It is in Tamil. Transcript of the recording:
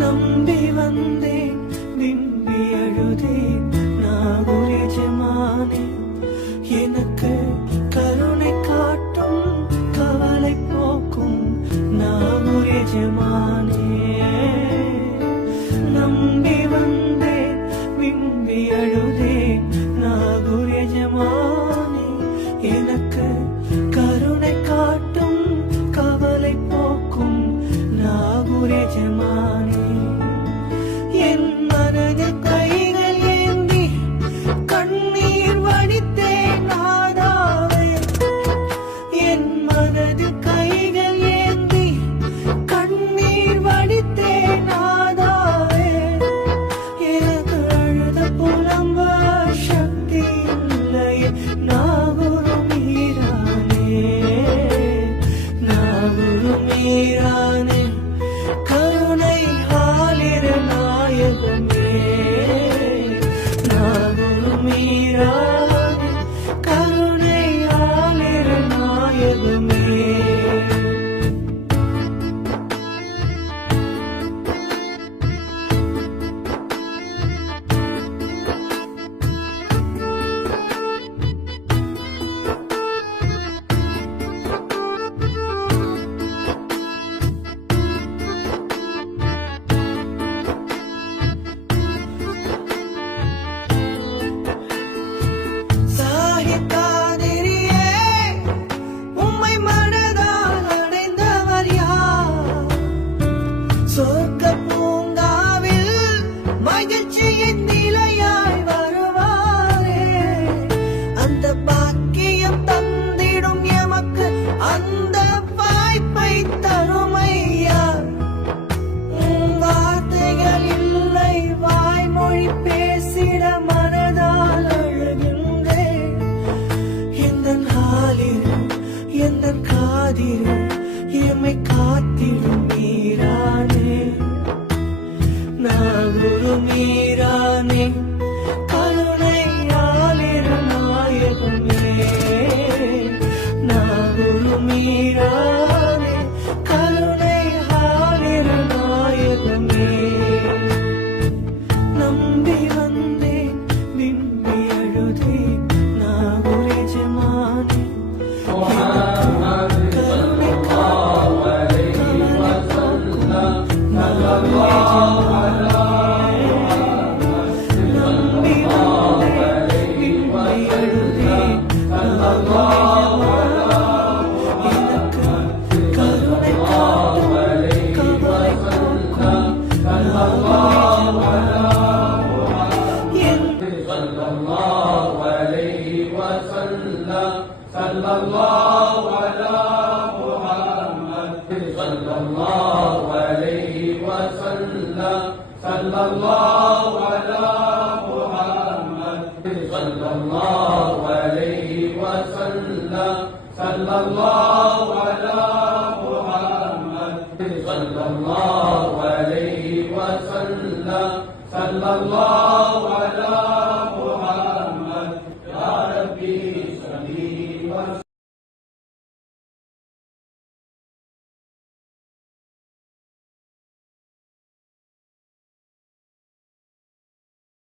நம்பி வந்தேன் விம்பி அழுதேன் நாகூர் எஜமானே, எனக்கு கருணை காட்டும் கவலை போக்கும் நாகூர் எஜமானே. நம்பி வந்தேன் விம்பி அழுதேன் நாகூர் எஜமானே, எனக்கு கருணை காட்டும் கவலை போக்கும் நாகூர் எஜமானே. என் மனதில் கைகள் ஏந்தி கண்ணீர் வடித்தேன் நாதாவே, என் மனதில் கைகள் ஏந்தி கண்ணீர் வடித்தேன் நாதாவே. எனக்கு அழுத புலம்ப சக்தி இல்லையே நாகூர் மீரானே, நாகூர் மீரானே, கருணை ஆலிர் நாயகமே. நாகூர் மீரானே, கருணை ஆலிர் நாயகமே. சாஹிப் காதிரியே, உம்மை மனதால் அடைந்தவர் யார்? சொர்க்க பூங்காவில் மகிழ்ச்சியின் நிலையாய் வருவாரே. அந்த பாக்கியம் தந்திடும் எமக்கு அந்த வாய்ப்பை தருமையா. வார்த்தைகள் இல்லை வாய்மொழி பேசிட மனதால் அழுகின்றேன். எந்தன் ஆலிர் எந்தன் காதிர் எம்மை காத்திடும் மீரானே. நாகூர் மீரானே, கருணை ஆலிர் நாயகமே. நாகூர் மீரானே, கருணை ஆலிர் நாயகமே. நம்பி வந்தேன் விம்பி அழுதேன் நாகூர் எஜமானே, கருணை sallallahu alaihi wasallam